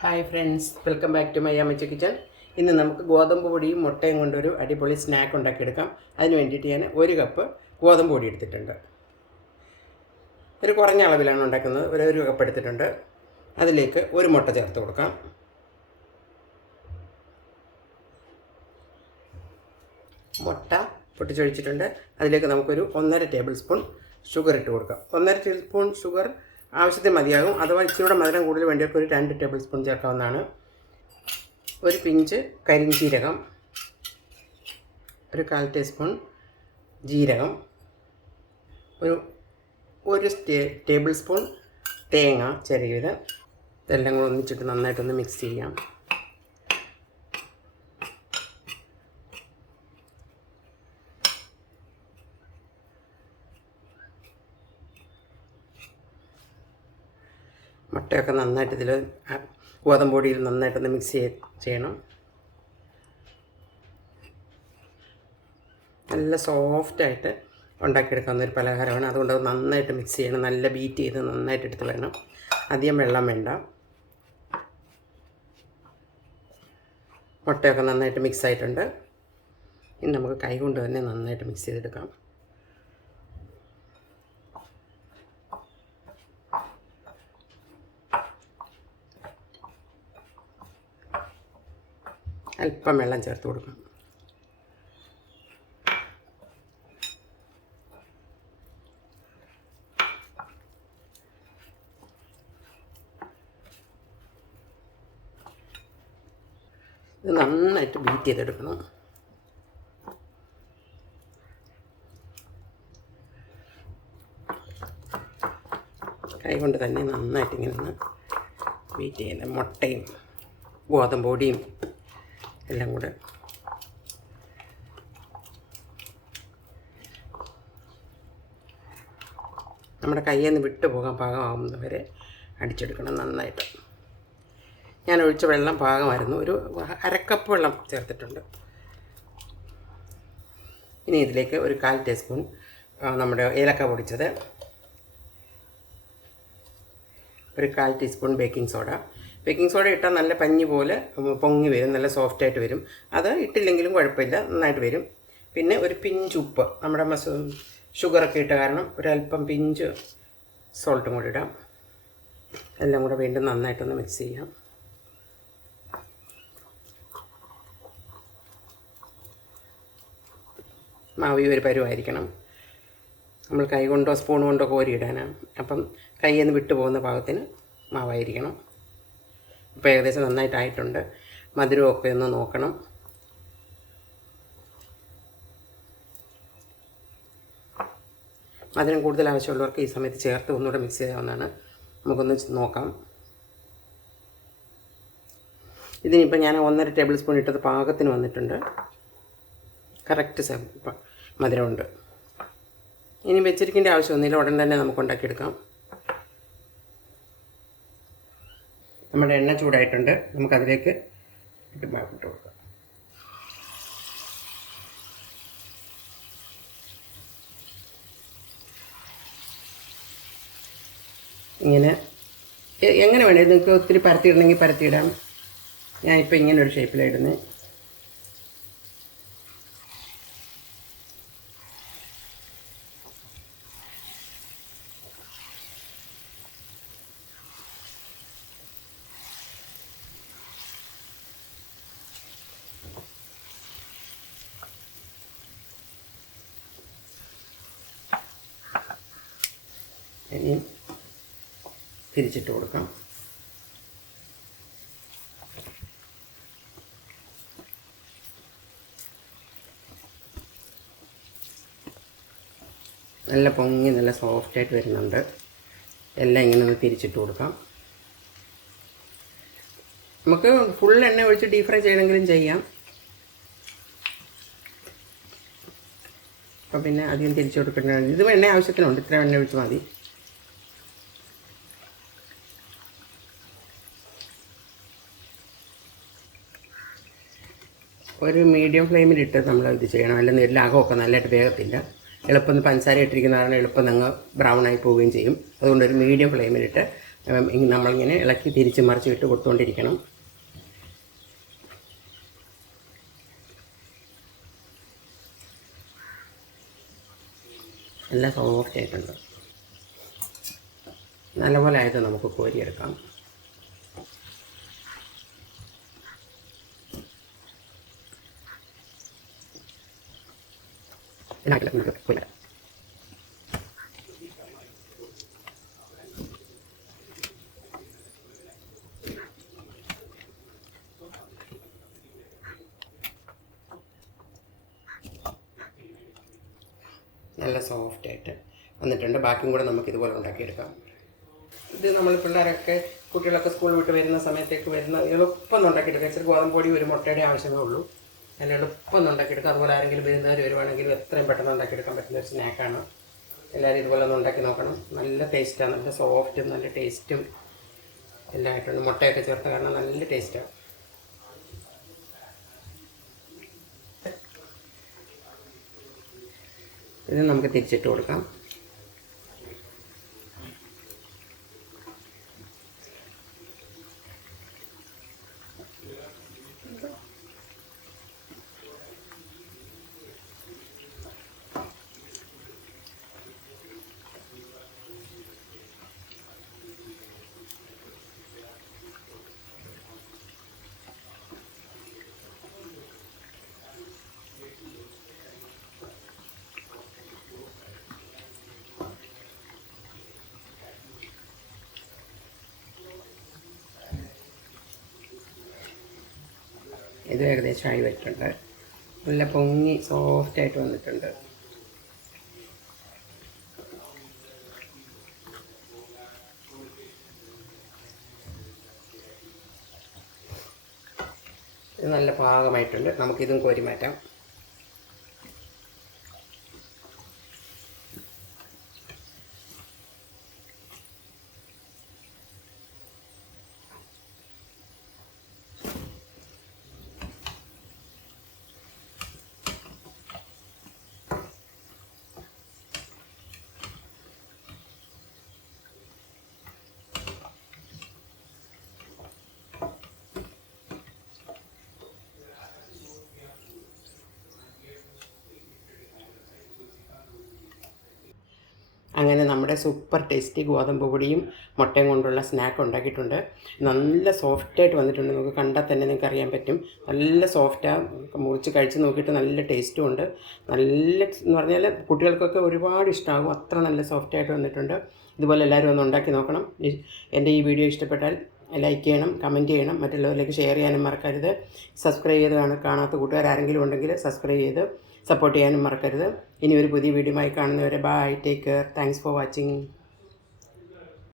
Hi friends welcome back to my Ammacha kitchen ഇന്ന് നമുക്ക് ഗോതമ്പ് പൊടിയും മുട്ടയും കൊണ്ടൊരു അടിപൊളി സ്നാക്ക് ഉണ്ടാക്കിയെടുക്കാം. അതിന് വേണ്ടിയിട്ട് ഞാൻ ഒരു കപ്പ് ഗോതമ്പ് പൊടി എടുത്തിട്ടുണ്ട്. ഒരു കുറഞ്ഞ അളവിലാണ് ഉണ്ടാക്കുന്നത്. ഒരു ഒരു കപ്പ് എടുത്തിട്ടുണ്ട്. അതിലേക്ക് ഒരു മുട്ട ചേർത്ത് കൊടുക്കാം. മുട്ട പൊട്ടിച്ചൊഴിച്ചിട്ടുണ്ട്. അതിലേക്ക് നമുക്കൊരു ഒന്നര ടേബിൾ സ്പൂൺ ഷുഗർ ഇട്ട് കൊടുക്കാം. ഒന്നര ടേബിൾ സ്പൂൺ ഷുഗർ ആവശ്യത്തിന് മതിയാകും. അഥവാ ഇച്ചിരിയുടെ മധുരം കൂടുതൽ വേണ്ടിയവർക്ക് ഒരു രണ്ട് ടേബിൾ സ്പൂൺ ചേർക്കാവുന്നതാണ്. ഒരു പിഞ്ച് കരിഞ്ചീരകം ഒരു കാൽ ടീസ്പൂൺ ജീരകം ഒരു ഒരു ടേബിൾ സ്പൂൺ തേങ്ങ ചെറിയത് ഇതെല്ലാം കൂടെ ഒന്നിച്ചിട്ട് നന്നായിട്ടൊന്ന് മിക്സ് ചെയ്യാം. മുട്ടയൊക്കെ നന്നായിട്ട് ഇതിൽ ഗോതമ്പ് പൊടിയിൽ നന്നായിട്ടൊന്ന് മിക്സ് ചെയ്യണം. നല്ല സോഫ്റ്റായിട്ട് ഉണ്ടാക്കിയെടുക്കാവുന്ന ഒരു പലഹാരമാണ്. അതുകൊണ്ട് അത് നന്നായിട്ട് മിക്സ് ചെയ്യണം. നല്ല ബീറ്റ് ചെയ്ത് നന്നായിട്ട് എടുത്ത് വരണം അധികം വെള്ളം വേണ്ട. മുട്ടയൊക്കെ നന്നായിട്ട് മിക്സ് ആയിട്ടുണ്ട്. ഇനി നമുക്ക് കൈ കൊണ്ട് തന്നെ നന്നായിട്ട് മിക്സ് ചെയ്തെടുക്കാം. അല്പം വെള്ളം ചേർത്ത് കൊടുക്കണം. ഇത് നന്നായിട്ട് ബീറ്റ് ചെയ്തെടുക്കണം. കൈ കൊണ്ട് തന്നെ നന്നായിട്ട് ഇങ്ങനെ ബീറ്റ് ചെയ്യുന്നത് മുട്ടയും ഗോതമ്പ് പൊടിയും എല്ലാം കൂടെ. നമ്മുടെ കയ്യിൽ നിന്ന് വിട്ടു പോകാൻ പാകമാകുന്നത് വരെ അടിച്ചെടുക്കണം നന്നായിട്ട്. ഞാൻ ഒഴിച്ച വെള്ളം പാകമായിരുന്നു. ഒരു അരക്കപ്പ് വെള്ളം ചേർത്തിട്ടുണ്ട്. ഇനി ഇതിലേക്ക് ഒരു കാൽ ടീസ്പൂൺ നമ്മുടെ ഏലക്ക പൊടിച്ചത്. ഒരു കാൽ teaspoon baking soda baking soda ഇട്ടാൽ നല്ല പഞ്ഞി പോലെ പൊങ്ങി വരും നല്ല സോഫ്റ്റ് ആയിട്ട് വരും. അത് ഇട്ടില്ലെങ്കിലും കുഴപ്പമില്ല നന്നായിട്ട് വരും. പിന്നെ ഒരു പിഞ്ച് ഉപ്പ് നമ്മുടെ മസ ഷുഗറൊക്കെ ഇട്ട കാരണം ഒരല്പം പിഞ്ച് സോൾട്ടും കൂടി ഇടാം. എല്ലാം കൂടെ വീണ്ടും നന്നായിട്ടൊന്ന് മിക്സ് ചെയ്യാം. മാവി ഒരു പരുവായിരിക്കണം. നമ്മൾ കൈ കൊണ്ടോ സ്പൂൺ കൊണ്ടോ കോരിയിടാനാണ്. അപ്പം കൈയിൽ നിന്ന് വിട്ടു പോകുന്ന മാവായിരിക്കണം. ഇപ്പോൾ ഏകദേശം നന്നായിട്ടായിട്ടുണ്ട്. മധുരമൊക്കെ ഒന്ന് നോക്കണം. മധുരം കൂടുതൽ ആവശ്യമുള്ളവർക്ക് ഈ സമയത്ത് ചേർത്ത് ഒന്നുകൂടെ മിക്സ് ചെയ്യാവുന്നതാണ്. നമുക്കൊന്ന് നോക്കാം. ഇതിനിപ്പോൾ ഞാൻ ഒന്നര ടേബിൾ സ്പൂൺ ഇട്ടത് പാകത്തിന് വന്നിട്ടുണ്ട്. കറക്റ്റ് മധുരമുണ്ട്. ഇനി വെച്ചിരിക്കേണ്ട ആവശ്യമൊന്നുമില്ല. ഉടൻ തന്നെ നമുക്ക് ഉണ്ടാക്കിയെടുക്കാം. നമ്മുടെ എണ്ണ ചൂടായിട്ടുണ്ട്. നമുക്കതിലേക്ക് ഇട്ട് ഇട്ട് കൊടുക്കാം. ഇങ്ങനെ എങ്ങനെ വേണേ? നിങ്ങൾക്ക് ഒത്തിരി പരത്തിയിടണമെങ്കിൽ പരത്തിയിടാം. ഞാനിപ്പോൾ ഇങ്ങനെ ഒരു ഷേപ്പിലിടുന്നത് ഇനി തിരിച്ചിട്ട് കൊടുക്കാം. നല്ല പൊങ്ങി നല്ല സോഫ്റ്റായിട്ട് വരുന്നുണ്ട്. എല്ലാം ഇങ്ങനെ ഒന്ന് തിരിച്ചിട്ട് കൊടുക്കാം. നമുക്ക് ഫുൾ എണ്ണ ഒഴിച്ച് ഡീപ് ഫ്രൈ ചെയ്യണമെങ്കിലും ചെയ്യാം. അപ്പം പിന്നെ അധികം തിരിച്ചു കൊടുക്കേണ്ടതാണ് ഇത് എണ്ണ ആവശ്യത്തിനുണ്ട്. ഇത്ര എണ്ണ ഒഴിച്ച് മതി. ഒരു മീഡിയം ഫ്ലെയിമിലിട്ട് നമ്മൾ ഇത് ചെയ്യണം. അല്ലെങ്കിൽ നെല്ലാകമൊക്കെ നല്ലതായിട്ട് വേഗത്തില്ല. എളുപ്പം പഞ്ചസാര ഇട്ടിരിക്കുന്ന കാരണം എളുപ്പം നിങ്ങൾ ബ്രൗൺ ആയി പോവുകയും ചെയ്യും. അതുകൊണ്ട് ഒരു മീഡിയം ഫ്ലെയിമിലിട്ട് നമ്മളിങ്ങനെ ഇളക്കി തിരിച്ച് മറിച്ച് ഇട്ട് കൊടുത്തുകൊണ്ടിരിക്കണം നല്ല സോഫ്റ്റ് ആയിട്ടുണ്ട്. നല്ലപോലെ ആയത് നമുക്ക് കോരിയെടുക്കാം. ഇതിനകത്ത് നമുക്ക് കോരിയിടാം നല്ല സോഫ്റ്റ് ആയിട്ട് വന്നിട്ടുണ്ട്. ബാക്കിയും കൂടെ നമുക്ക് ഇതുപോലെ ഉണ്ടാക്കിയെടുക്കാം. ഇത് നമ്മൾ പിള്ളേരൊക്കെ കുട്ടികളൊക്കെ സ്കൂൾ വിട്ട് വരുന്ന സമയത്തേക്ക് വരുന്ന എളുപ്പം ഉണ്ടാക്കിയെടുക്കാം. ഇച്ചിരി ഗോതമ്പ് പൊടി ഒരു മുട്ടയുടെ ആവശ്യമേ ഉള്ളൂ. നല്ല എളുപ്പം ഉണ്ടാക്കിയെടുക്കാം അതുപോലെ ആരെങ്കിലും വരുന്നവർ വരുവാണെങ്കിൽ എത്രയും പെട്ടെന്ന് ഉണ്ടാക്കിയെടുക്കാൻ പറ്റുന്ന ഒരു സ്നാക്കാണ്. എല്ലാവരും ഇതുപോലെ ഒന്ന് ഉണ്ടാക്കി നോക്കണം. നല്ല ടേസ്റ്റാണ് നല്ല സോഫ്റ്റും നല്ല ടേസ്റ്റും എല്ലാം ആയിട്ടുണ്ട്. മുട്ടയൊക്കെ ചേർത്ത് കാരണം നല്ല ടേസ്റ്റാണ് ഇത് നമുക്ക് തിരിച്ചിട്ട് കൊടുക്കാം. ഇത് ഏകദേശം ആയി നല്ല പൊങ്ങി സോഫ്റ്റ് ആയിട്ട് വന്നിട്ടുണ്ട്. ഇത് നല്ല പാകമായിട്ടുണ്ട്. നമുക്കിതും കോരി മാറ്റാം. അങ്ങനെ നമ്മുടെ സൂപ്പർ ടേസ്റ്റി ഗോതമ്പ് പൊടിയും മുട്ടയും കൊണ്ടുള്ള സ്നാക്ക് ഉണ്ടാക്കിയിട്ടുണ്ട്. നല്ല സോഫ്റ്റായിട്ട് വന്നിട്ടുണ്ട്. നമുക്ക് കണ്ടാൽ തന്നെ നിങ്ങൾക്ക് അറിയാൻ പറ്റും. നല്ല സോഫ്റ്റാണ് മുറിച്ച് കഴിച്ച് നോക്കിയിട്ട് നല്ല ടേസ്റ്റും ഉണ്ട്. നല്ല എന്ന് പറഞ്ഞാൽ കുട്ടികൾക്കൊക്കെ ഒരുപാട് ഇഷ്ടമാകും അത്ര നല്ല സോഫ്റ്റായിട്ട് വന്നിട്ടുണ്ട്. ഇതുപോലെ എല്ലാവരും ഒന്ന് ഉണ്ടാക്കി നോക്കണം. എന്റെ ഈ വീഡിയോ ഇഷ്ടപ്പെട്ടാൽ ലൈക്ക് ചെയ്യണം കമന്റ് ചെയ്യണം. മറ്റുള്ളവരിലേക്ക് ഷെയർ ചെയ്യാനും മറക്കരുത്. സബ്സ്ക്രൈബ് ചെയ്ത് കാണാത്ത കാണാത്ത കൂട്ടുകാരാരെങ്കിലും ഉണ്ടെങ്കിൽ സബ്സ്ക്രൈബ് ചെയ്ത് സപ്പോർട്ട് ചെയ്യാനും മറക്കരുത്. ഇനി ഒരു പുതിയ വീഡിയോ വീഡിയോയുമായി കാണുന്നവരെ bye take care thanks for watching